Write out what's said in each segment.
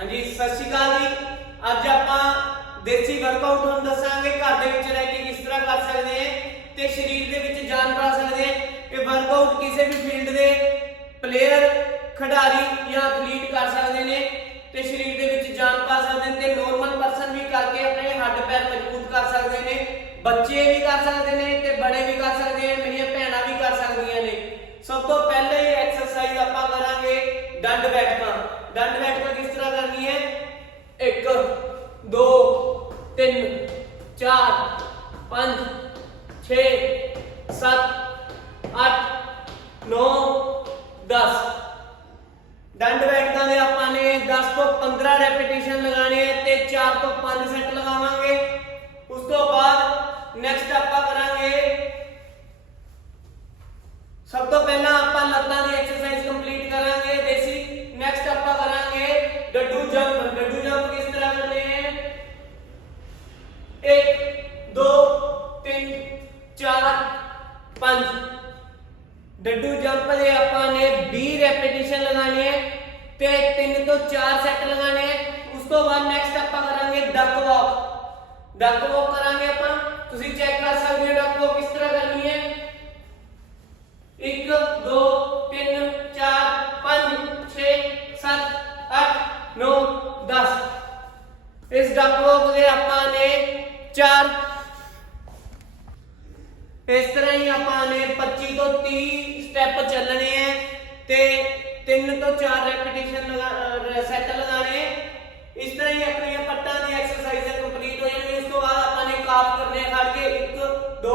ਹਾਂਜੀ, ਸਤਿ ਸ਼੍ਰੀ ਅਕਾਲ ਜੀ। ਅੱਜ ਆਪਾਂ ਦੇਸੀ ਵਰਕਆਊਟ ਤੁਹਾਨੂੰ ਦੱਸਾਂਗੇ, ਘਰ ਦੇ ਵਿੱਚ ਰਹਿ ਕੇ ਕਿਸ ਤਰ੍ਹਾਂ ਕਰ ਸਕਦੇ ਹਾਂ ਤੇ ਸਰੀਰ ਦੇ ਵਿੱਚ ਜਾਨ ਪਾ ਸਕਦੇ ਹਾਂ। ਇਹ ਵਰਕਆਊਟ ਕਿਸੇ ਵੀ ਫੀਲਡ ਦੇ ਪਲੇਅਰ ਖਿਡਾਰੀ ਜਾਂ ਐਥਲੀਟ ਕਰ ਸਕਦੇ ਨੇ ਤੇ ਸਰੀਰ ਦੇ ਵਿੱਚ ਜਾਨ ਪਾ ਸਕਦੇ ਨੇ ਤੇ ਨੋਰਮਲ ਪਰਸਨ ਵੀ ਕਰਕੇ ਆਪਣੇ ਹੱਡ ਪੈਰ ਮਜ਼ਬੂਤ ਕਰ ਸਕਦੇ ਨੇ, ਬੱਚੇ ਵੀ ਕਰ ਸਕਦੇ ਨੇ ਤੇ ਬੜੇ ਵੀ ਕਰ ਸਕਦੇ ਨੇ, ਮੇਰੀਆਂ ਭੈਣਾਂ ਵੀ ਕਰ ਸਕਦੀਆਂ ਨੇ। ਸਭ ਤੋਂ ਪਹਿਲੇ ਹੀ ਐਕਸਰਸਾਈਜ਼ ਆਪਾਂ ਕਰਾਂਗੇ ਡੰਡ ਬੈਠਕਾਂ। ਡੰਡ ਬੈਠਕਾਂ ਕਿਸ ਤਰ੍ਹਾਂ ਕਰਨੀ ਹੈ 1 2 3 4 5 6 7 8 9 10 ਡੰਡ ਬੈਠਕਾਂ ਦੇ ਆਪਾਂ ਨੇ 10 ਤੋਂ 15 ਰੈਪੀਟੀਸ਼ਨ ਲਗਾਣੇ ਤੇ 4 ਤੋਂ 5 ਸੈੱਟ ਲਗਾਵਾਂਗੇ। ਉਸ ਤੋਂ ਬਾਅਦ ਨੈਕਸਟ ਆਪਾਂ ਕਰਾਂਗੇ ਸਭ ਤੋਂ ਪਹਿਲਾਂ ਆਪਾਂ ਲੱਤਾਂ ਦੀ ਐਕਸਰਸਾਈਜ਼ ਕੰਪਲੀਟ ਕਰਾਂਗੇ। ਦੇਸੀ ਨੈਕਸਟ ਆਪਾਂ ਕਰਾਂਗੇ ਡੱਡੂ ਜੰਪ ਡੱਡੂ ਡੱਡੂ ਜੰਪ ਦੇ ਆਪਾਂ ਨੇ 20 ਰੈਪੀਟੀਸ਼ਨ ਲਗਾਣੇ ਹੈ ਤੇ 3 ਤੋਂ 4 ਸੈੱਟ ਲਗਾਣੇ ਹੈ ਉਸ ਤੋਂ ਬਾਅਦ ਨੈਕਸਟ ਆਪਾਂ ਕਰਾਂਗੇ ਡਕ ਵਾਕ ਡਕ ਵਾਕ ਕਰਾਂਗੇ ਆਪਾਂ, ਤੁਸੀਂ ਚੈੱਕ ਕਰ ਸਕਦੇ ਹੋ ਡਕ ਵਾਕ ਕਿਸ ਤਰ੍ਹਾਂ ਕਰਨੀ ਹੈ। 1 2 3 4 5 6 7 8 9 10 ਇਸ ਡਕ ਵਾਕ ਦੇ ਆਪਾਂ ਇਸ ਤਰ੍ਹਾਂ ਹੀ ਆਪਾਂ ਨੇ 25 ਤੋਂ 30 ਸਟੈਪ ਚੱਲਣੇ ਆ ਤੇ 3 ਤੋਂ 4 ਰੈਪੀਟੀਸ਼ਨ ਲਗਾ ਸੈੱਟ ਲਗਾਣੇ ਇਸ ਤਰ੍ਹਾਂ ਹੀ ਆਪਣੀਆਂ ਪੱਟਾਂ ਦੀ ਐਕਸਰਸਾਈਜ਼ ਕੰਪਲੀਟ ਹੋ ਜਾਣੀ ਉਸ ਤੋਂ ਬਾਅਦ ਆਪਾਂ ਨੇ ਕਾਫ ਕਰਨੇ ਖੜ ਕੇ। 1 2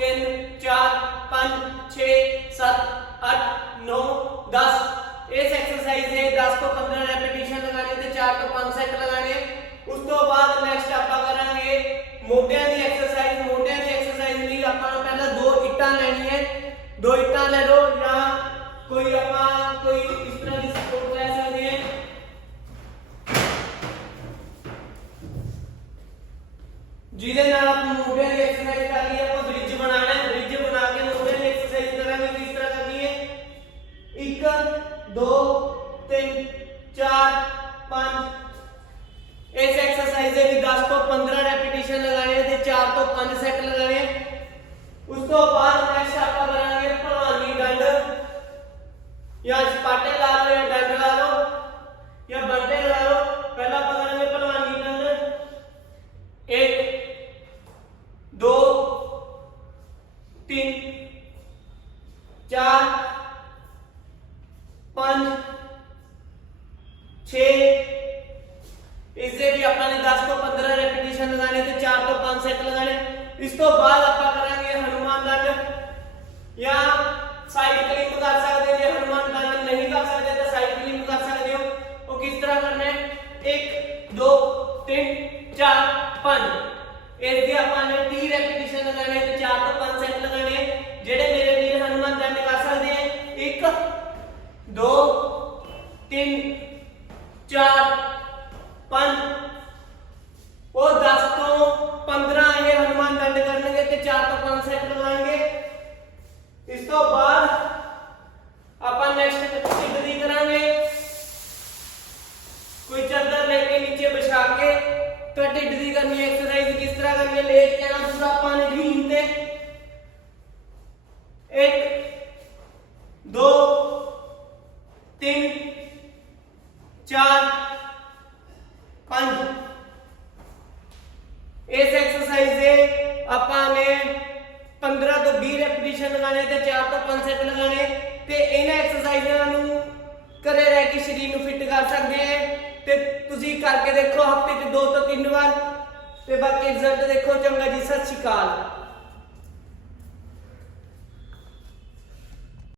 3 4 5 6 7 8 9 10 ਇਸ ਐਕਸਰਸਾਈਜ਼ ਦੇ 10 ਤੋਂ 15 ਰੈਪੀਟੀਸ਼ਨ ਲਗਾਣੇ ਤੇ 4 ਤੋਂ 5 ਸੈੱਟ ਲਗਾਣੇ ਉਸ ਤੋਂ ਬਾਅਦ ਨੈਕਸਟ ਆਪਾਂ ਕਰਾਂਗੇ ਮੋਢਿਆਂ ਦੀ ਪਹਿਲਾਂ ਦੋ ਇੱਟਾਂ ਦੋ ਇੱਟਾਂ ਲੈ ਲਓ, ਜਾਂ ਕੋਈ ਆਪਾਂ ਕੋਈ ਇਸ ਤਰ੍ਹਾਂ ਦੀ ਸਪੋਰਟ ਲੈ ਸਕਦੇ ਹਾਂ। ਜਿਹਦੇ ਨਾਲ ਆਪਾਂ ਮੋਢਿਆਂ ਦੀ ਐਕਸਰਸਾਈਜ਼ ਕਰ ਲਈ ਆਪਾਂ ਬ੍ਰਿਜ ਬਣਾਣਾ ਹੈ। ਬ੍ਰਿਜ ਬਣਾ ਕੇ ਮੋਢਿਆਂ ਦੀ ਐਕਸਰਸਾਈਜ਼ ਕਰਾਂਗੇ, ਕਿਸ ਤਰ੍ਹਾਂ ਕਰਨੀ ਹੈ? 1 2 3 4 5 ਇਸ ਐਕਸਰਸਾਈਜ਼ ਦੇ ਵੀ 10 ਤੋਂ 15 ਰੈਪੀਟੀਸ਼ਨ ਲਗਾਣੇ ਤੇ 4 ਤੋਂ 5 ਸੈੱਟ ਲਗਾਣੇ 3 4 5 6 ਇਸ ਦੇ ਵੀ ਆਪਾਂ ਨੇ 10 ਤੋਂ 15 ਰੈਪੀਟੀਸ਼ਨ ਲਗਾਣੇ ਤੇ 4 ਤੋਂ 5 ਸੈੱਟ ਲਗਾਣੇ ਇਸ ਤੋਂ ਬਾਅਦ ਆਪਾਂ ਕਰਾਂਗੇ ਹਨੂਮਾਨ ਦੰਡ ਜਾਂ ਸਾਈਡ ਕਲਿੰਗ ਕਰ ਸਕਦੇ ਜੇ ਹਨੂਮਾਨ ਦੰਡ ਨਹੀਂ ਕਰ ਸਕਦੇ ਤਾਂ ਸਾਈਡ ਕਲਿੰਗ ਕਰ ਸਕਦੇ ਹੋ ਉਹ ਕਿਸ ਤਰ੍ਹਾਂ ਕਰਨਾ ਹੈ 1 2 3 4 5 ਇਸ ਦੇ ਆਪਾਂ ਨੇ 30 ਰੈਪੀਟੀਸ਼ਨ ਲਗਾਣੇ ਤੇ 4 ਤੋਂ 5 ਸੈੱਟ ਲਗਾਣੇ ਜਿਹੜੇ ਮੇਰੇ ਵੀਰ ਹਨੂਮਾਨ ਦੰਡ ਕਰ ਸਕਦੇ ਆ 1 2 3 4 5 ਉਹ 10 ਤੋਂ 15 ਇਹ ਹਨੂਮਾਨ ਦੰਡ ਕਰਨਗੇ ਤੇ 4 ਤੋਂ 5 ਸੈੱਟ ਲਗਾएंगे ਇਸ ਤੋਂ ਬਾਅਦ 5 ਇਸ ਐਕਸਰਸਾਈਜ਼ ਦੇ ਆਪਾਂ ਨੇ 15 ਤੋਂ 20 ਰੈਪੀਟੀਸ਼ਨ ਲਗਾਣੇ ਤੇ 4 ਤੋਂ 5 ਸੈੱਟ ਲਗਾਣੇ ਤੇ ਇਹਨਾਂ ਐਕਸਰਸਾਈਜ਼ਾਂ ਨੂੰ ਘਰੇ ਰਹਿ ਕੇ ਸਰੀਰ ਨੂੰ ਫਿੱਟ ਕਰ ਸਕਦੇ ਆ। ਤੇ ਤੁਸੀਂ ਕਰਕੇ ਦੇਖੋ ਹਫ਼ਤੇ 'ਚ 2 ਤੋਂ 3 ਵਾਰ। ਤੇ ਬਾਕੀ ਰਿਜ਼ਲਟ ਦੇਖੋ ਚੰਗਾ ਜੀ, ਸਤਿ ਸ਼੍ਰੀ ਅਕਾਲ।